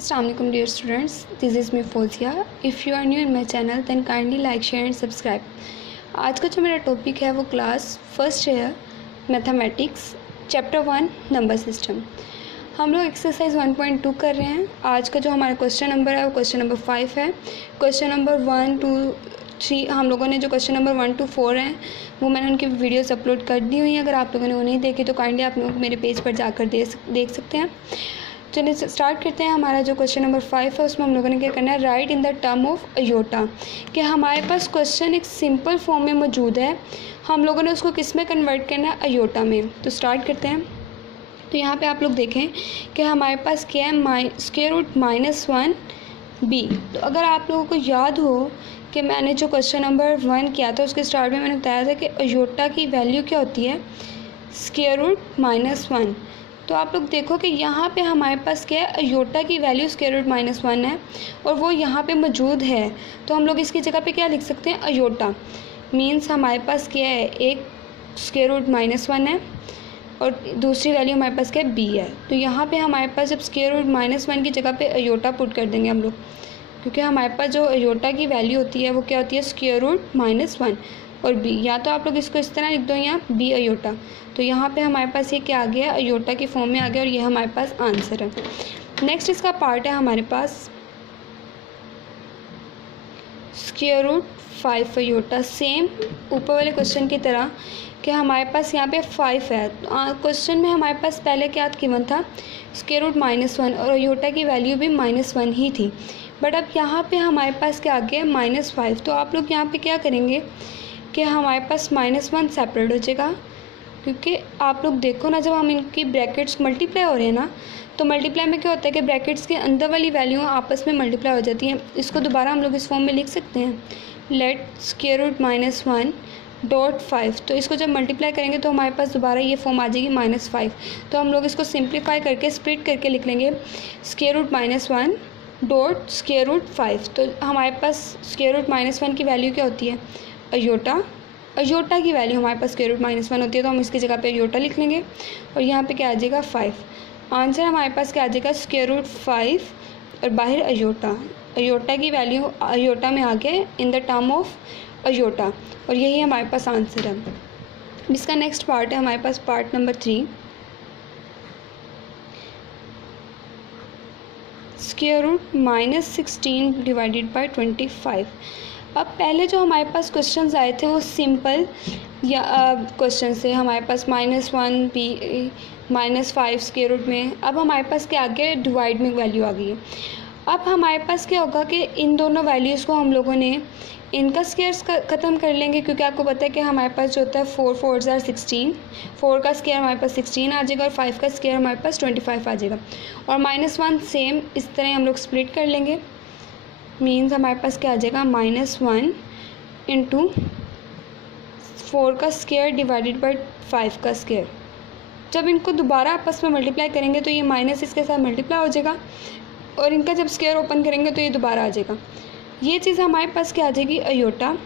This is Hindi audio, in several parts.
Assalamualaikum dear students, this is me Fozia. If you are new in my channel then kindly like, share and subscribe. आज का जो मेरा टॉपिक है वो क्लास फर्स्ट है मैथमेटिक्स चैप्टर 1 नंबर सिस्टम। हम लोग एक्सरसाइज 1.2 कर रहे हैं। आज का जो हमारा क्वेश्चन नंबर है वो क्वेश्चन नंबर 5 है। क्वेश्चन नंबर 1, 2, 3 हम लोगों ने जो क्वेश्चन नंबर 1 to 4 हैं वो मैंने उनकी वीडियोस अपलोड कर दी हुई हैं। अगर आप लोगों ने वो नहीं देखी तो काइंडली आप लोग मेरे पेज पर जाकर देख सकते हैं। चलिए स्टार्ट करते हैं। हमारा जो क्वेश्चन नंबर 5 है उसमें हम लोगों ने क्या करना है, right in the term of iota. कि हमारे पास क्वेश्चन एक सिंपल फॉर्म में मौजूद है, हम लोगों ने उसको किस में कन्वर्ट करना है, अयोटा में। तो स्टार्ट करते हैं। तो यहाँ पे आप लोग देखें कि हमारे पास क्या है, स्क्वायर रूट -1 b। तो अगर आप लोगों को याद हो कि मैंने जो क्वेश्चन नंबर 1 किया था उसके स्टार्ट में मैंने बताया था कि अयोटा की वैल्यू क्या होती है, स्क्वायर रूट -1। तो आप लोग देखो कि यहाँ पे हमारे पास क्या है, अयोटा की वैल्यू स्क्वायर रूट -1 है और वो यहाँ पे मौजूद है। तो हम लोग इसकी जगह पे क्या लिख सकते हैं, अयोटा। मीन्स हमारे पास क्या है, एक स्क्वायर रूट -1 है और दूसरी वैल्यू हमारे पास क्या है, b है। तो यहाँ पे हमारे पास जब स्क्वायर रूट -1 की जगह पे अयोटा पुट कर देंगे हम लोग, क्योंकि हमारे पास जो अयोटा की वैल्यू होती है वो क्या होती है, स्क्वायर रूट -1 और b। या तो आप लोग इसको इस तरह लिख दो, यहाँ b अयोटा। तो यहाँ पे हमारे पास ये क्या आ गया, अयोटा की फॉर्म में आ गया और ये हमारे पास आंसर है। नेक्स्ट इसका पार्ट है हमारे पास स्क्वायर रूट 5 अयोटा। सेम ऊपर वाले क्वेश्चन की तरह कि हमारे पास यहाँ पे 5 है। क्वेश्चन में हमारे पास पहले क्या गिवन था, स्क्वायर रूट -1 और अयोटा की वैल्यू भी -1 ही थी। बट अब यहाँ पे हमारे पास क्या आ गया, -5। तो आप लोग यहाँ पे क्या करेंगे कि हमारे पास -1 सेपरेट हो जाएगा, क्योंकि आप लोग देखो ना, जब हम इनकी ब्रैकेट्स मल्टीप्लाई हो रहे हैं ना, तो मल्टीप्लाई में क्या होता है कि ब्रैकेट्स के अंदर वाली वैल्यू आपस में मल्टीप्लाई हो जाती हैं। इसको दोबारा हम लोग इस फॉर्म में लिख सकते हैं, लेट स्क्वायर रूट -1 डॉट 5। तो इसको जब मल्टीप्लाई करेंगे तो हमारे पास दोबारा ये फॉर्म आ जाएगी -5। तो हम लोग इसको सिंप्लीफाई करके स्प्लिट करके लिख लेंगे, square root -1 dot square root 5। तो हमारे पास स्क्वायर रूट -1 की वैल्यू क्या होती है, अयोटा। अयोटा की वैल्यू हमारे पास स्क्वायर रूट -1 होती है, तो हम इसकी जगह पे अयोटा लिख लेंगे और यहाँ पे क्या आ जाएगा, 5। आंसर हमारे पास क्या आ जाएगा, स्क्वायर रूट 5 और बाहर अयोटा। अयोटा की वैल्यू अयोटा में आ गया in the term of iota, और यही हमारे पास आंसर है। इसका नेक्स्ट पार्ट है हमारे पास part number 3, square root -16 divided by 25। अब पहले जो हमारे पास क्वेश्चंस आए थे वो सिंपल या क्वेश्चन से, हमारे पास -1 b -5 स्क्वायर रूट में। अब हमारे पास क्या आ गया, डिवाइड में वैल्यू आ गई है। अब हमारे पास क्या होगा कि इन दोनों वैल्यूज़ को हम लोगों ने इनका स्क्वायर ख़त्म कर लेंगे, क्योंकि आपको पता है कि हमारे पास जो होता है 4 4s are 16, 4 का स्क्वायर हमारे पास 16 आ जाएगा और 5 का स्क्वायर हमारे पास 25 आ जाएगा। और -1 सेम इस तरह हम लोग स्प्लिट कर लेंगे। मीन्स हमारे पास क्या आ जाएगा, -1 इंटू 4 का स्क्वायर डिवाइडेड बाई 5 का स्क्वायर। जब इनको दोबारा आपस में मल्टीप्लाई करेंगे तो ये माइनस इसके साथ मल्टीप्लाई हो जाएगा और इनका जब स्क्वायर ओपन करेंगे तो ये दोबारा आ जाएगा। ये चीज़ हमारे पास क्या आ जाएगी, अयोटा।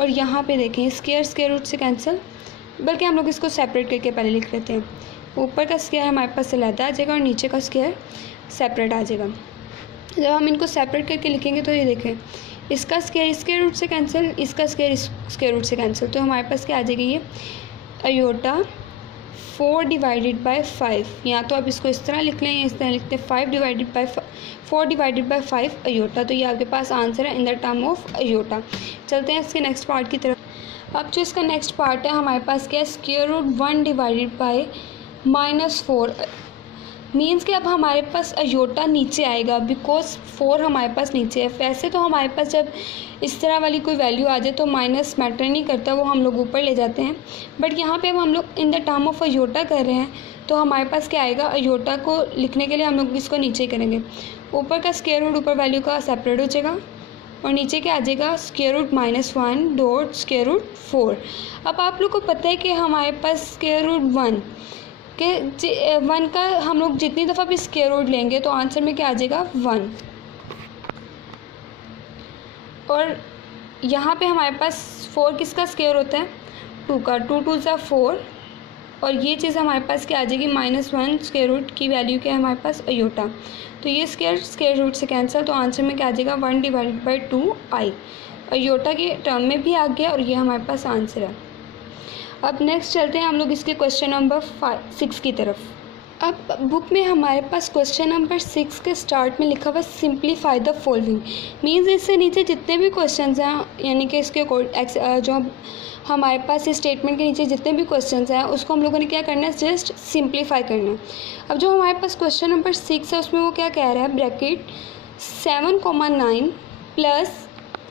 और यहाँ पे देखें स्क्वायर रूट से कैंसिल, बल्कि हम लोग इसको सेपरेट करके पहले लिख लेते हैं। ऊपर का स्क्वायर हमारे पास अलग आ जाएगा और नीचे का स्क्वायर सेपरेट आ जाएगा। जब हम इनको सेपरेट करके लिखेंगे तो ये देखें, इसका स्क्वायर रूट से कैंसिल, इसका स्क्वायर रूट से कैंसिल। तो हमारे पास क्या आ जाएगी, ये अयोटा 4 डिवाइडेड बाय 5। या तो आप इसको इस तरह लिख लें, इस तरह लिखते हैं 4 डिवाइडेड बाय 5 अयोटा। तो ये आपके पास आंसर है in the term of iota. चलते हैं इसके नेक्स्ट पार्ट की तरफ। अब जो इसका नेक्स्ट पार्ट है हमारे पास क्या है, square root 1 divided by -4। Means कि अब हमारे पास अयोटा नीचे आएगा, बिकॉज 4 हमारे पास नीचे है। वैसे तो हमारे पास जब इस तरह वाली कोई वैल्यू आ जाए तो माइनस मैटर नहीं करता, वो हम लोग ऊपर ले जाते हैं। बट यहाँ पे अब हम लोग in the term of iota कर रहे हैं, तो हमारे पास क्या आएगा, अयोटा को लिखने के लिए हम लोग इसको नीचे करेंगे। ऊपर का स्क्वायर रूट ऊपर वैल्यू का सेपरेट हो जाएगा और नीचे क्या आ जाएगा, square root -1 dot square root 4। अब आप लोग को पता है कि हमारे पास स्क्वायर रूट 1 के 1 का हम लोग जितनी दफ़ा भी स्क्वायर रूट लेंगे तो आंसर में क्या आ जाएगा, 1। और यहाँ पे हमारे पास 4 किसका स्क्वायर होता है, 2 का। 2 2 ज़ा 4 और ये चीज़ हमारे पास क्या आ जाएगी, -1 स्क्वायर रूट की वैल्यू क्या है हमारे पास, अयोटा। तो ये स्क्वायर रूट से कैंसिल, तो आंसर में क्या आ जाएगा 1/2i, और योटा के टर्म में भी आ गया और ये हमारे पास आंसर है। अब नेक्स्ट चलते हैं हम लोग इसके क्वेश्चन नंबर 6 की तरफ। अब बुक में हमारे पास क्वेश्चन नंबर 6 के स्टार्ट में लिखा हुआ सिंप्लीफाई द फॉलोइंग, मीन्स इससे नीचे जितने भी क्वेश्चंस हैं, यानी कि इसके जो हमारे पास इस स्टेटमेंट के नीचे जितने भी क्वेश्चंस हैं उसको हम लोगों ने क्या करना है, जस्ट सिंप्लीफाई करना है। अब जो हमारे पास क्वेश्चन नंबर 6 है उसमें वो क्या कह रहा है, ब्रैकेट 7,9 प्लस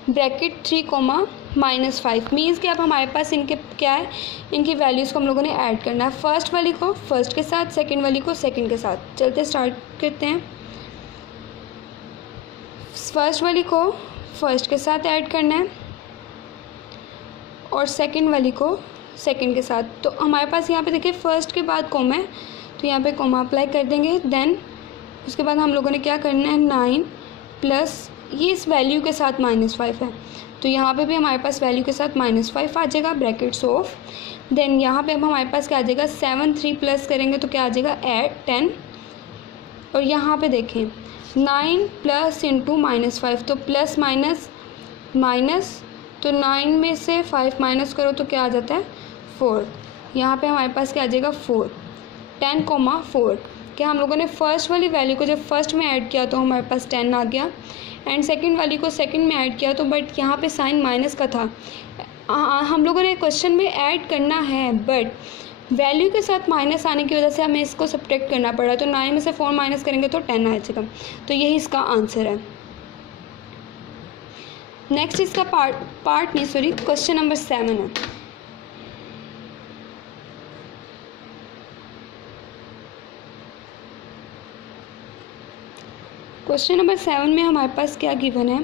ब्रैकेट 3,-5, मीन्स कि अब हमारे पास इनके क्या है, इनकी वैल्यूज़ को हम लोगों ने ऐड करना है, फर्स्ट वाली को फर्स्ट के साथ, सेकंड वाली को सेकंड के साथ। चलते स्टार्ट करते हैं। फर्स्ट वाली को फर्स्ट के साथ ऐड करना है और सेकंड वाली को सेकंड के साथ। तो हमारे पास यहाँ पे देखिए फर्स्ट के बाद कॉमा है, तो यहाँ पे कॉमा अप्लाई कर देंगे। देन उसके बाद हम लोगों ने क्या करना है, 9 प्लस ये इस वैल्यू के साथ -5 है, तो यहाँ पे भी हमारे पास वैल्यू के साथ -5 आ जाएगा, ब्रैकेट्स ऑफ। देन यहाँ पे अब हमारे पास क्या आ जाएगा, 7 3 प्लस करेंगे तो क्या आ जाएगा 10, और यहाँ पे देखें 9 प्लस इंटू -5, तो प्लस माइनस माइनस, तो 9 में से 5 माइनस करो तो क्या आ जाता है 4। यहाँ पे हमारे पास क्या आ जाएगा 4, 10,4। क्या हम लोगों ने फर्स्ट वाली वैल्यू को जब फर्स्ट में ऐड किया तो हमारे पास 10 आ गया, एंड सेकंड वाली को सेकंड में ऐड किया तो बट यहाँ पे साइन माइनस का था। हम लोगों ने क्वेश्चन में ऐड करना है बट वैल्यू के साथ माइनस आने की वजह से हमें इसको सब्ट्रैक्ट करना पड़ा, तो 9 में से 4 माइनस करेंगे तो 10 आ जाएगा, तो यही इसका आंसर है। नेक्स्ट इसका क्वेश्चन नंबर 7 है। क्वेश्चन नंबर 7 में हमारे पास क्या गिवन है,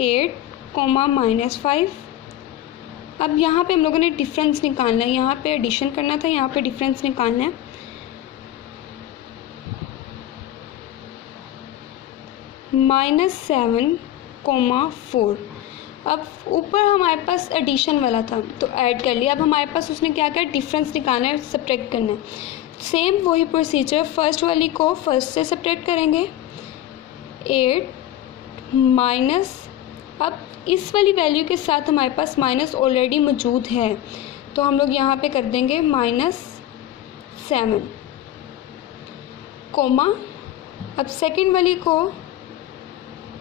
8, -5। अब यहाँ पे हम लोगों ने डिफरेंस निकालना है, यहाँ पे एडिशन करना था, यहाँ पे डिफरेंस निकालना है। -7,4। अब ऊपर हमारे पास एडिशन वाला था तो ऐड कर लिया, अब हमारे पास उसने क्या किया, डिफरेंस निकालना है, सब्ट्रैक्ट करना है। सेम वही प्रोसीजर, फर्स्ट वाली को फर्स्ट से सब्ट्रैक्ट करेंगे, 8 माइनस, अब इस वाली वैल्यू के साथ हमारे पास माइनस ऑलरेडी मौजूद है तो हम लोग यहाँ पे कर देंगे -7, कोमा। अब सेकंड वाली को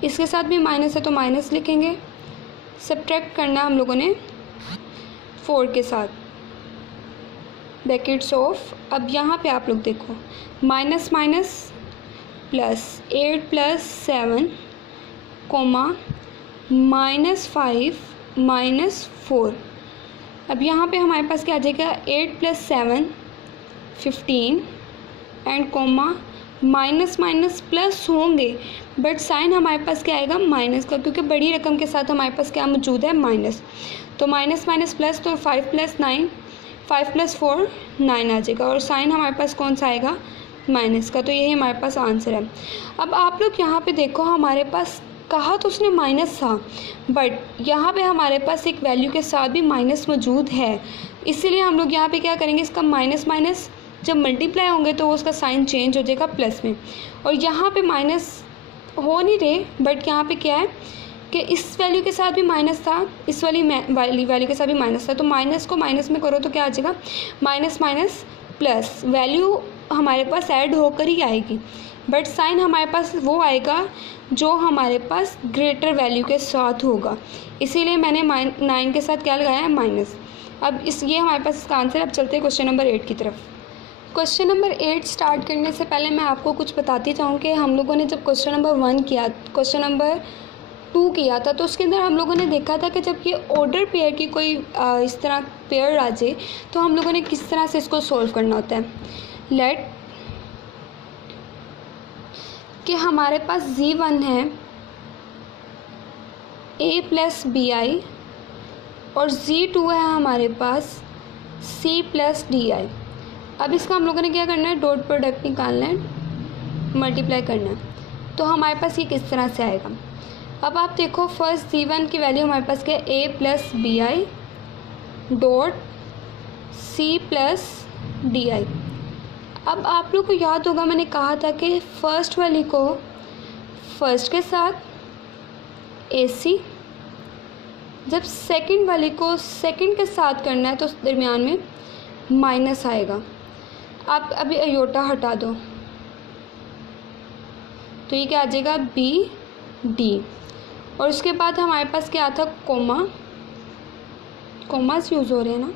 इसके साथ भी माइनस है तो माइनस लिखेंगे, सब्ट्रैक्ट करना हम लोगों ने 4 के साथ, ब्रैकेट्स ऑफ। अब यहाँ पे आप लोग देखो माइनस माइनस प्लस 8 + 7, कोमा -5 -4। अब यहाँ पे हमारे पास क्या आ जाएगा, 8 + 7 15, and comma minus minus plus होंगे बट साइन हमारे पास क्या आएगा, माइनस का, क्योंकि बड़ी रकम के साथ हमारे पास क्या मौजूद है, माइनस। तो माइनस माइनस प्लस, तो 5 + 9, 5 + 4 9 आ जाएगा, और साइन हमारे पास कौन सा आएगा, माइनस का। तो यही हमारे पास आंसर है। अब आप लोग यहाँ पे देखो, हमारे पास कहा तो उसने माइनस था बट यहाँ पे हमारे पास एक वैल्यू के साथ भी माइनस मौजूद है, इसीलिए हम लोग यहाँ पे क्या करेंगे, इसका माइनस माइनस जब मल्टीप्लाई होंगे तो उसका साइन चेंज हो जाएगा प्लस में, और यहाँ पे माइनस हो नहीं रहे बट यहाँ पे क्या है कि इस वैल्यू के साथ भी माइनस था, इस वाली वैल्यू के साथ भी माइनस था, तो माइनस को माइनस में करो तो क्या आ जाएगा, माइनस माइनस प्लस, वैल्यू हमारे पास ऐड होकर ही आएगी बट साइन हमारे पास वो आएगा जो हमारे पास ग्रेटर वैल्यू के साथ होगा, इसीलिए मैंने 9 के साथ क्या लगाया है, माइनस। अब ये हमारे पास इसका आंसर। अब चलते हैं क्वेश्चन नंबर 8 की तरफ। क्वेश्चन नंबर 8 स्टार्ट करने से पहले मैं आपको कुछ बताती चाहूँ कि हम लोगों ने जब क्वेश्चन नंबर 1 किया, क्वेश्चन नंबर 2 किया था, तो उसके अंदर हम लोगों ने देखा था कि जब ये ऑर्डर पेयर की कोई इस तरह पेयर आ जाए तो हम लोगों ने किस तरह से इसको सॉल्व करना होता है। लेट कि हमारे पास Z1 है A + BI और Z2 है हमारे पास C + DI। अब इसका हम लोगों ने क्या करना है, डॉट प्रोडक्ट निकालना है, मल्टीप्लाई करना है, तो हमारे पास ये किस तरह से आएगा। अब आप देखो फर्स्ट Z1 की वैल्यू हमारे पास क्या है, A + BI dot C + DI। अब आप लोग को याद होगा मैंने कहा था कि फर्स्ट वाली को फर्स्ट के साथ AC, जब सेकंड वाली को सेकंड के साथ करना है तो दरमियान में माइनस आएगा। आप अभी अयोटा हटा दो तो ये क्या आ जाएगा BD, और उसके बाद हमारे पास क्या था कोमास यूज़ हो रहे हैं ना।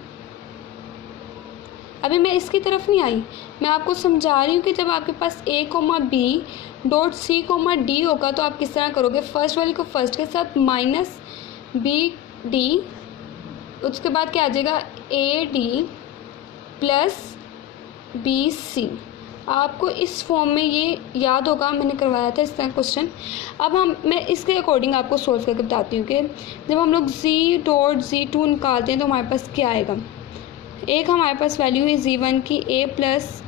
अभी मैं इसकी तरफ नहीं आई, मैं आपको समझा रही हूँ कि जब आपके पास A,B.C,D होगा तो आप किस तरह करोगे। फर्स्ट वाली को फर्स्ट के साथ माइनस BD, उसके बाद क्या आ जाएगा AD प्लस BC। आपको इस फॉर्म में ये याद होगा, मैंने करवाया था इस तरह क्वेश्चन। अब मैं इसके अकॉर्डिंग आपको सोल्व करके बताती हूँ कि जब हम लोग Z.Z2 निकालते हैं तो हमारे पास क्या आएगा। एक हमारे पास वैल्यू है Z1 की A प्लस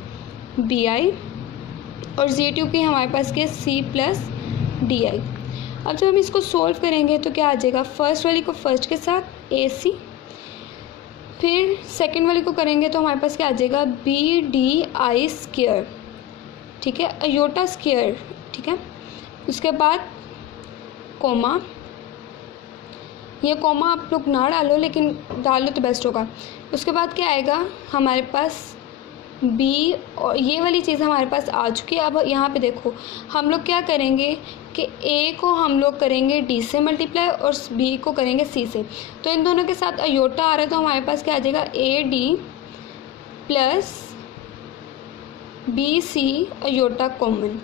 BI और Z2 की हमारे पास क्या C प्लस DI। अब जब हम इसको सोल्व करेंगे तो क्या आ जाएगा, फर्स्ट वाली को फर्स्ट के साथ AC, फिर सेकंड वाली को करेंगे तो हमारे पास क्या आ जाएगा BDI स्क्वायर, ठीक है, अयोटा स्क्वायर, ठीक है। उसके बाद कोमा, ये कोमा आप लोग ना डालो लेकिन डालो तो बेस्ट होगा। उसके बाद क्या आएगा हमारे पास B, और ये वाली चीज़ हमारे पास आ चुकी है। अब यहाँ पे देखो हम लोग क्या करेंगे कि A को हम लोग करेंगे D से मल्टीप्लाई और B को करेंगे C से, तो इन दोनों के साथ अयोटा आ रहा है तो हमारे पास क्या आ जाएगा AD plus BC iota common.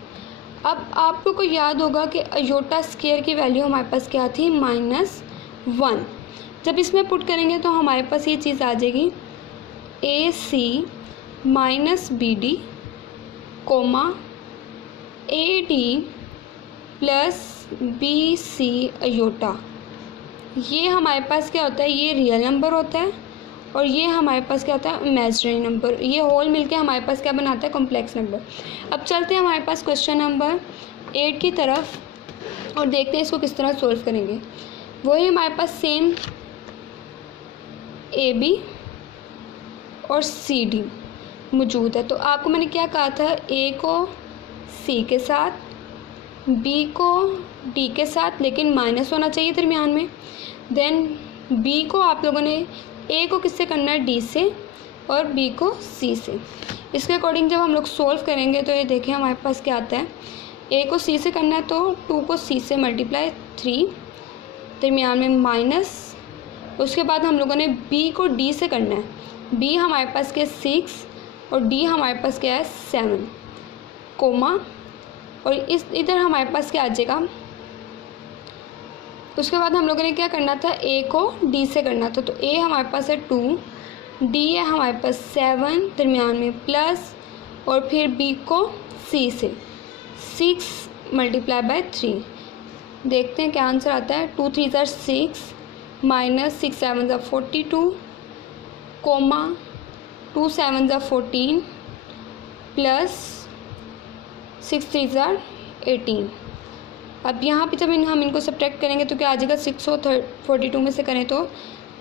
अब आप लोग को याद होगा कि अयोटा स्क्वायर की वैल्यू हमारे पास क्या थी -1। जब इसमें पुट करेंगे तो हमारे पास ये चीज़ आ जाएगी AC minus BD comma AD plus BC iota. ये हमारे पास क्या होता है, ये रियल नंबर होता है और ये हमारे पास क्या होता है इमेजिनरी नंबर। ये होल मिलके हमारे पास क्या बनाता है कॉम्प्लेक्स नंबर। अब चलते हैं हमारे पास क्वेश्चन नंबर 8 की तरफ और देखते हैं इसको किस तरह सोल्व करेंगे। वही हमारे पास सेम AB और CD मौजूद है। तो आपको मैंने क्या कहा था, A को C के साथ, B को D के साथ, लेकिन माइनस होना चाहिए दरमियान में। देन B को आप लोगों ने A को किससे करना है D से और B को C से। इसके अकॉर्डिंग जब हम लोग सोल्व करेंगे तो ये देखिए हमारे पास क्या आता है, A को C से करना है तो 2 को C से मल्टीप्लाई 3, दरमियान में माइनस। उसके बाद हम लोगों ने B को D से करना है, B हमारे पास क्या 6 और D हमारे पास क्या है 7 कोमा, और इस इधर हमारे पास क्या आ जाएगा। उसके बाद हम लोगों ने क्या करना था, A को D से करना था, तो A हमारे पास है 2, D है हमारे पास 7, दरमियान में प्लस, और फिर B को C से 6 मल्टीप्लाई बाय 3। देखते हैं क्या आंसर आता है। 2 3 ज़ा 6 माइनस 6 7 ज़ा 42 कोमा 2 7 ज़ा 14 प्लस 6 3 ज़ा 18। अब यहाँ पे जब हम इनको सब्ट्रैक्ट करेंगे तो क्या आ जाएगा, 6 और 42 में से करें तो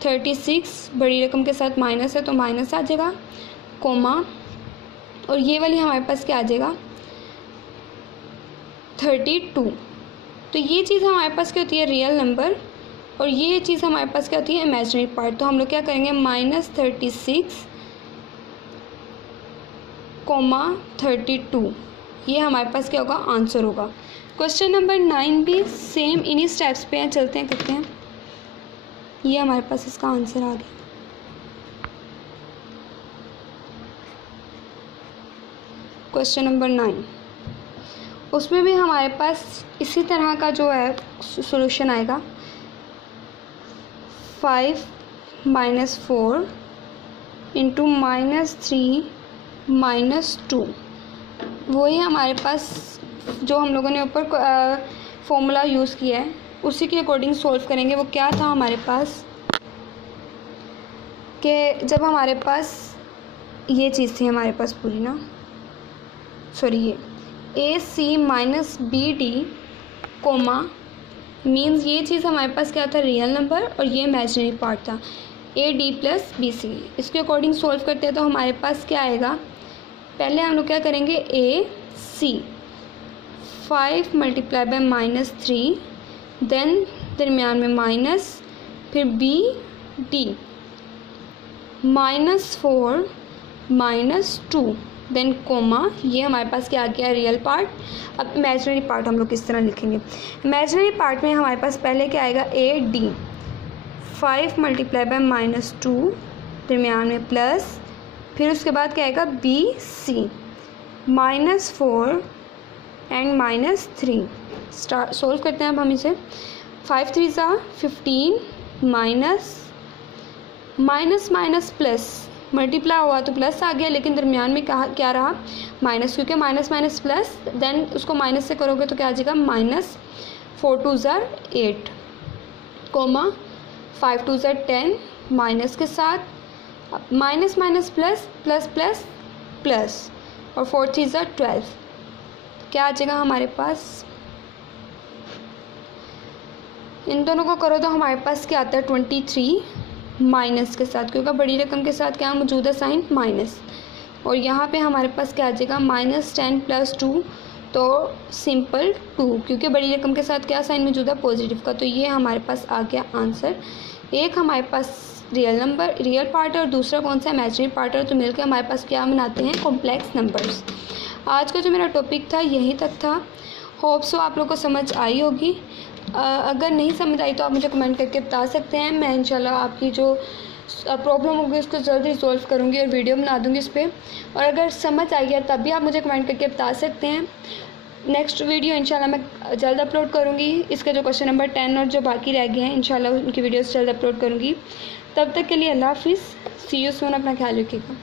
36, बड़ी रकम के साथ माइनस है तो माइनस आ जाएगा कोमा, और ये वाली हमारे पास क्या आ जाएगा 32। तो ये चीज़ हमारे पास क्या होती है रियल नंबर, और ये चीज़ हमारे पास क्या होती है इमेजिनरी पार्ट। तो हम लोग क्या करेंगे -36 कोमा 32, ये हमारे पास क्या होगा आंसर होगा। क्वेश्चन नंबर 9 भी सेम इन्हीं स्टेप्स पे हैं, चलते हैं करते हैं। ये हमारे पास इसका आंसर आ गया। क्वेश्चन नंबर 9, उसमें भी हमारे पास इसी तरह का जो है सॉल्यूशन आएगा। 5 - 4 इंटू -3 -2, वही हमारे पास जो हम लोगों ने ऊपर फॉर्मूला यूज़ किया है उसी के अकॉर्डिंग सोल्व करेंगे। वो क्या था हमारे पास कि जब हमारे पास ये चीज़ थी हमारे पास पूरी ना, सॉरी ये AC minus BD comma means ये चीज़ हमारे पास क्या था रियल नंबर और ये इमेजिनरी पार्ट था AD प्लस BC। इसके अकॉर्डिंग सोल्व करते हैं तो हमारे पास क्या आएगा पहले हम लोग क्या करेंगे, ए सी 5 मल्टीप्लाई बाय -3, देन दरमियान में माइनस, फिर बी डी -4 -2 देन कोमा, ये हमारे पास क्या आ गया, रियल पार्ट। अब इमेजिनरी पार्ट हम लोग किस तरह लिखेंगे, इमेजिनरी पार्ट में हमारे पास पहले क्या आएगा, ए डी 5 मल्टीप्लाई बाय -2 दरमियान में प्लस, फिर उसके बाद क्या आएगा, बी सी -4 एंड -3। सोल्व करते हैं अब हम इसे। 5 3 15 माइनस प्लस, मल्टीप्लाई हुआ तो प्लस आ गया, लेकिन दरमियान में क्या रहा, माइनस, क्योंकि माइनस माइनस प्लस, देन उसको माइनस से करोगे तो क्या आ जाएगा, -4 2 8 कोमा 5 2 10 माइनस के साथ minus minus plus plus plus plus और 4 3 12, क्या आ जाएगा हमारे पास, इन दोनों को करो तो हमारे पास क्या आता है, 23 माइनस के साथ, क्योंकि बड़ी रकम के साथ क्या मौजूद है, साइन माइनस, और यहाँ पे हमारे पास क्या आ जाएगा, -10 + 2, तो सिंपल 2, क्योंकि बड़ी रकम के साथ क्या साइन मौजूद है, पॉजिटिव का। तो ये हमारे पास आ गया आंसर। एक हमारे पास रियल पार्ट है और दूसरा कौन सा, इमेजिनरी पार्ट है, तो मिलकर हमारे पास क्या बनाते हैं, कॉम्प्लेक्स नंबर्स। आज का जो मेरा टॉपिक था यहीं तक था। होप सो आप लोग को समझ आई होगी। अगर नहीं समझ आई तो आप मुझे कमेंट करके बता सकते हैं। मैं इंशाल्लाह आपकी जो प्रॉब्लम होगी उसको जल्द रिजॉल्व करूँगी और वीडियो बना दूँगी उस पर। और अगर समझ आई है तब भी आप मुझे कमेंट करके बता सकते हैं। नेक्स्ट वीडियो इंशाल्लाह मैं जल्द अपलोड करूँगी। इसका जो क्वेश्चन नंबर 10 और जो बाकी रह गए हैं इंशाल्लाह उनकी वीडियोस जल्द अपलोड करूँगी। तब तक के लिए अल्लाह हाफिज़, सी यू सून, अपना ख्याल रखिएगा।